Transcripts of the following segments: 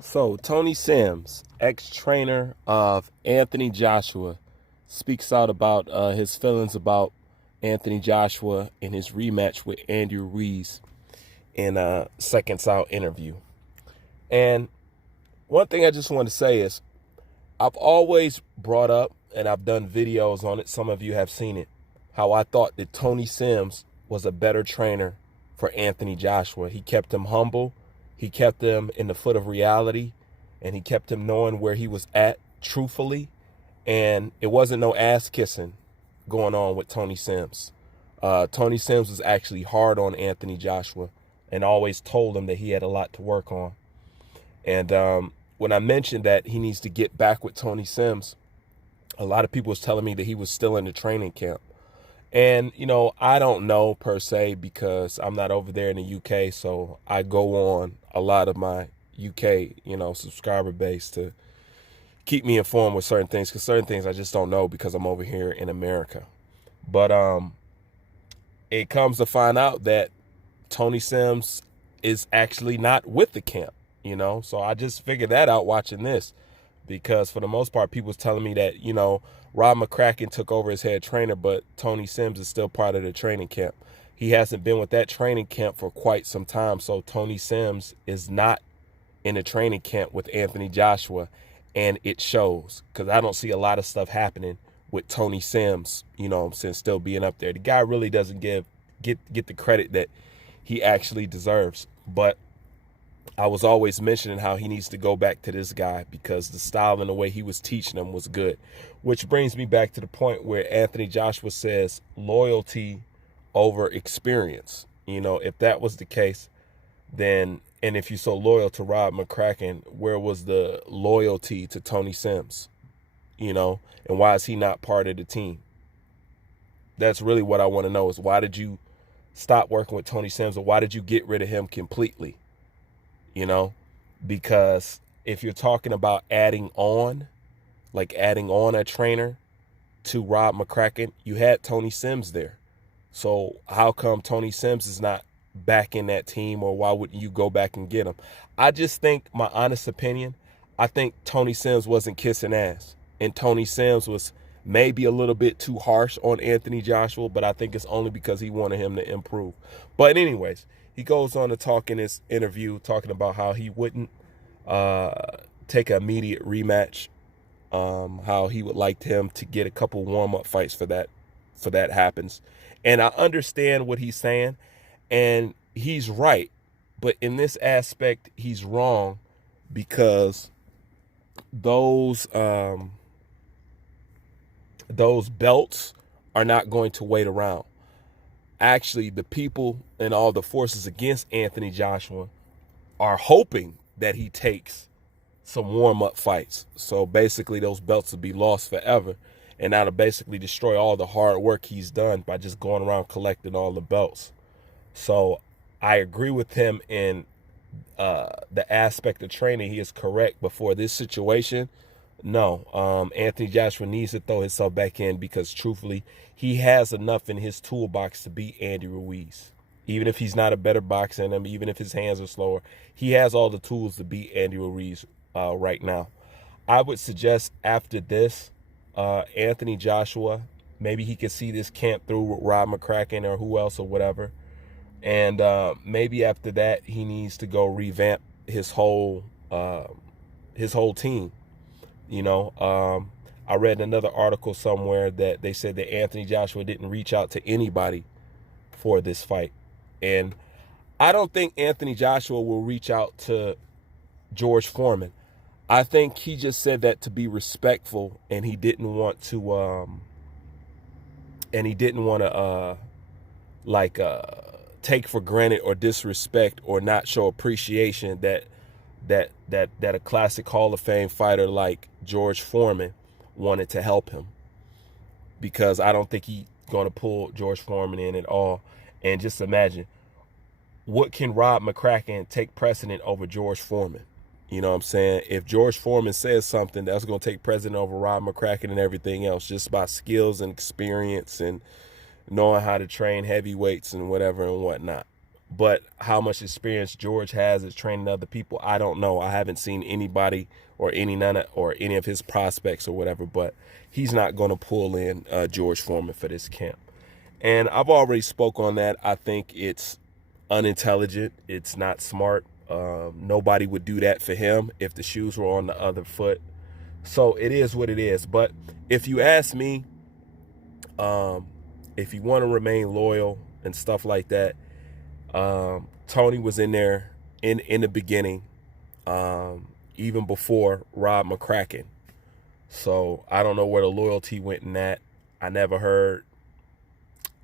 So, Tony Sims, ex-trainer of Anthony Joshua, speaks out about his feelings about Anthony Joshua in his rematch with Andy Ruiz in a Seconds Out interview. And one thing I just want to say is I've always brought up, and I've done videos on it, some of you have seen it, how I thought that Tony Sims was a better trainer for Anthony Joshua. He kept him humble, he kept him in the foot of reality, and he kept him knowing where he was at truthfully. And it wasn't no ass kissing going on with Tony Sims. Tony Sims was actually hard on Anthony Joshua and always told him that he had a lot to work on. And when I mentioned that he needs to get back with Tony Sims, a lot of people was telling me that he was still in the training camp. And, I don't know per se because I'm not over there in the UK. So I go on a lot of my UK, subscriber base to keep me informed with certain things, because certain things I just don't know because I'm over here in America. But it comes to find out that Tony Sims is actually not with the camp, So I just figured that out watching this, because for the most part, people was telling me that, Rob McCracken took over as head trainer, but Tony Sims is still part of the training camp. He hasn't been with that training camp for quite some time, so Tony Sims is not in a training camp with Anthony Joshua, and it shows, because I don't see a lot of stuff happening with Tony Sims, since still being up there. The guy really doesn't get the credit that he actually deserves. But I was always mentioning how he needs to go back to this guy because the style and the way he was teaching him was good. Which brings me back to the point where Anthony Joshua says loyalty over experience. If that was the case, then, and if you're so loyal to Rob McCracken, where was the loyalty to Tony Sims? And why is he not part of the team? That's really what I want to know, is why did you stop working with Tony Sims, or why did you get rid of him completely? Because if you're talking about adding on a trainer to Rob McCracken, you had Tony Sims there. So how come Tony Sims is not back in that team, or why wouldn't you go back and get him? I just think, my honest opinion, I think Tony Sims wasn't kissing ass, and Tony Sims was maybe a little bit too harsh on Anthony Joshua, but I think it's only because he wanted him to improve. But anyways, he goes on to talk in this interview, talking about how he wouldn't take an immediate rematch, how he would like him to get a couple warm-up fights for that happens. And I understand what he's saying, and he's right. But in this aspect, he's wrong, because those belts are not going to wait around. Actually, the people and all the forces against Anthony Joshua are hoping that he takes some warm-up fights. So basically, those belts will be lost forever, and that'll basically destroy all the hard work he's done by just going around collecting all the belts. So I agree with him in the aspect of training. He is correct. But for this situation, no. Anthony Joshua needs to throw himself back in, because truthfully, he has enough in his toolbox to beat Andy Ruiz. Even if he's not a better boxer than him, even if his hands are slower, he has all the tools to beat Andy Ruiz right now. I would suggest after this, Anthony Joshua, maybe he could see this camp through with Rob McCracken or who else or whatever. And maybe after that, he needs to go revamp his whole team. I read another article somewhere that they said that Anthony Joshua didn't reach out to anybody for this fight. And I don't think Anthony Joshua will reach out to George Foreman. I think he just said that to be respectful, and he didn't want to take for granted or disrespect or not show appreciation that a classic Hall of Fame fighter like George Foreman wanted to help him, because I don't think he's going to pull George Foreman in at all. And just imagine, what can Rob McCracken take precedent over George Foreman? You know what I'm saying? If George Foreman says something, that's going to take precedent over Rob McCracken and everything else, just by skills and experience and knowing how to train heavyweights and whatever and whatnot. But how much experience George has as training other people, I don't know. I haven't seen anybody or any of his prospects or whatever, but he's not going to pull in George Foreman for this camp. And I've already spoke on that. I think it's unintelligent. It's not smart. Nobody would do that for him if the shoes were on the other foot. So it is what it is. But if you ask me, if you want to remain loyal and stuff like that, Tony was in there in the beginning, even before Rob McCracken. So I don't know where the loyalty went in that. I never heard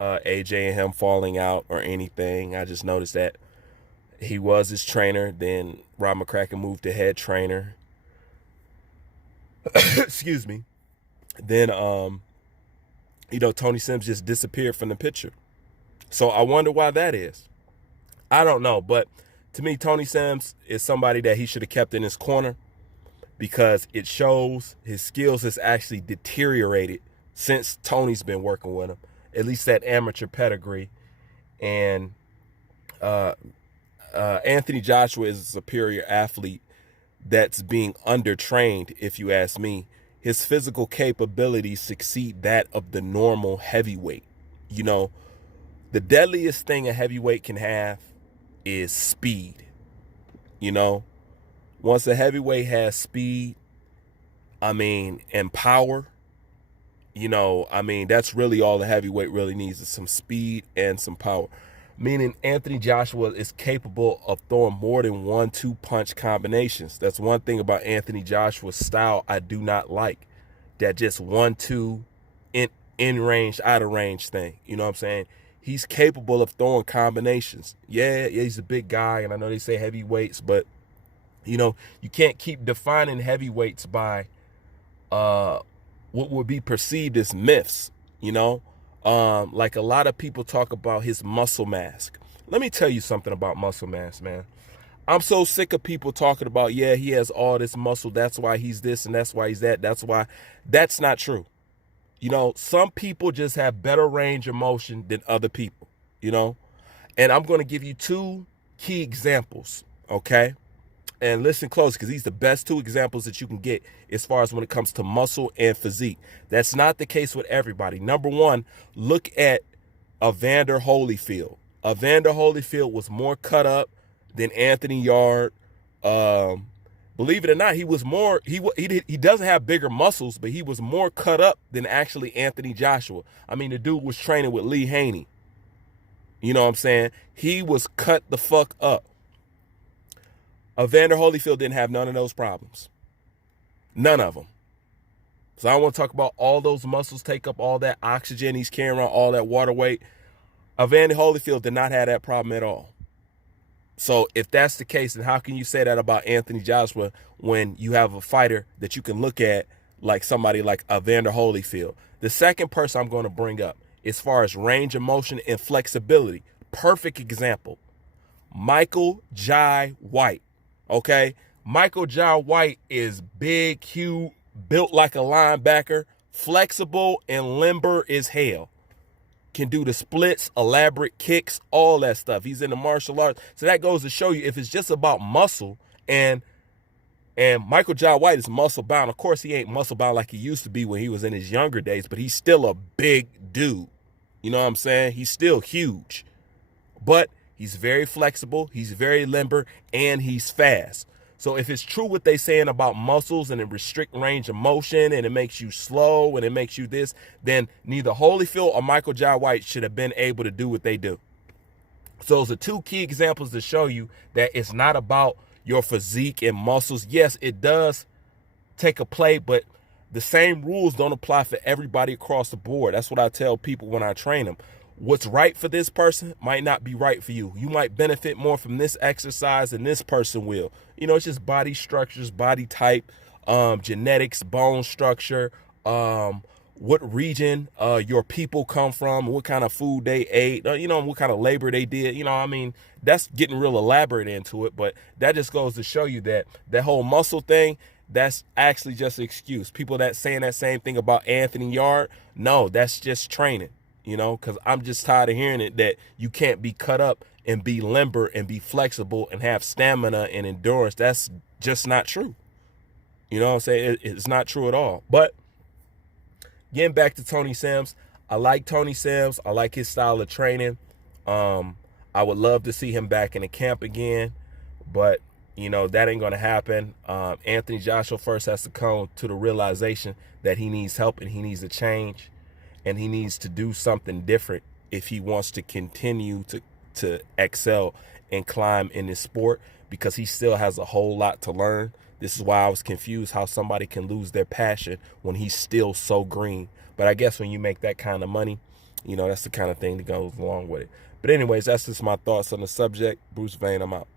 AJ and him falling out or anything. I just noticed that he was his trainer. Then Rob McCracken moved to head trainer. Excuse me. Then, Tony Sims just disappeared from the picture. So I wonder why that is. I don't know. But to me, Tony Sims is somebody that he should have kept in his corner, because it shows his skills has actually deteriorated since Tony's been working with him, at least that amateur pedigree. And Anthony Joshua is a superior athlete that's being undertrained, if you ask me. His physical capabilities exceed that of the normal heavyweight. The deadliest thing a heavyweight can have is speed. Once a heavyweight has speed, and power, that's really all the heavyweight really needs, is some speed and some power. Meaning Anthony Joshua is capable of throwing more than 1-2 punch combinations. That's one thing about Anthony Joshua's style I do not like. That just 1-2 in range, out of range thing. You know what I'm saying? He's capable of throwing combinations. Yeah, he's a big guy, and I know they say heavyweights, but you can't keep defining heavyweights by what would be perceived as myths. Like a lot of people talk about his muscle mass. Let me tell you something about muscle mass, man. I'm so sick of people talking about, yeah, he has all this muscle, that's why he's this and that's why he's that. That's not true. Some people just have better range of motion than other people, And I'm going to give you 2 key examples, okay? And listen close, because these are the best 2 examples that you can get as far as when it comes to muscle and physique. That's not the case with everybody. Number 1, look at Evander Holyfield. Evander Holyfield was more cut up than Anthony Yarde. Believe it or not, he was more. He doesn't have bigger muscles, but he was more cut up than actually Anthony Joshua. The dude was training with Lee Haney. You know what I'm saying? He was cut the fuck up. Evander Holyfield didn't have none of those problems. None of them. So I don't want to talk about all those muscles take up all that oxygen he's carrying around, all that water weight. Evander Holyfield did not have that problem at all. So if that's the case, then how can you say that about Anthony Joshua when you have a fighter that you can look at like somebody like Evander Holyfield? The second person I'm going to bring up, as far as range of motion and flexibility, perfect example, Michael Jai White. Okay, Michael Jai White is big, huge, built like a linebacker, flexible and limber as hell. Can do the splits, elaborate kicks, all that stuff. He's in the martial arts. So that goes to show you, if it's just about muscle, and Michael Jai White is muscle bound. Of course, he ain't muscle bound like he used to be when he was in his younger days, but he's still a big dude. You know what I'm saying? He's still huge. But he's very flexible, he's very limber, and he's fast. So if it's true what they saying about muscles and it restrict range of motion and it makes you slow and it makes you this, then neither Holyfield or Michael Jai White should have been able to do what they do. So those are 2 key examples to show you that it's not about your physique and muscles. Yes, it does take a play, but the same rules don't apply for everybody across the board. That's what I tell people when I train them. What's right for this person might not be right for you. You might benefit more from this exercise than this person will. It's just body structures, body type, genetics, bone structure, what region your people come from, what kind of food they ate, what kind of labor they did. That's getting real elaborate into it, but that just goes to show you that whole muscle thing, that's actually just an excuse. People that saying that same thing about Anthony Yarde, no, that's just training. Because I'm just tired of hearing it that you can't be cut up and be limber and be flexible and have stamina and endurance. That's just not true. You know what I'm saying? It's not true at all. But getting back to Tony Sims, I like Tony Sims. I like his style of training. I would love to see him back in the camp again, but that ain't going to happen. Anthony Joshua first has to come to the realization that he needs help and he needs to change, and he needs to do something different if he wants to continue to excel and climb in this sport, because he still has a whole lot to learn. This is why I was confused how somebody can lose their passion when he's still so green. But I guess when you make that kind of money, that's the kind of thing that goes along with it. But anyways, that's just my thoughts on the subject. Bruce Vane, I'm out.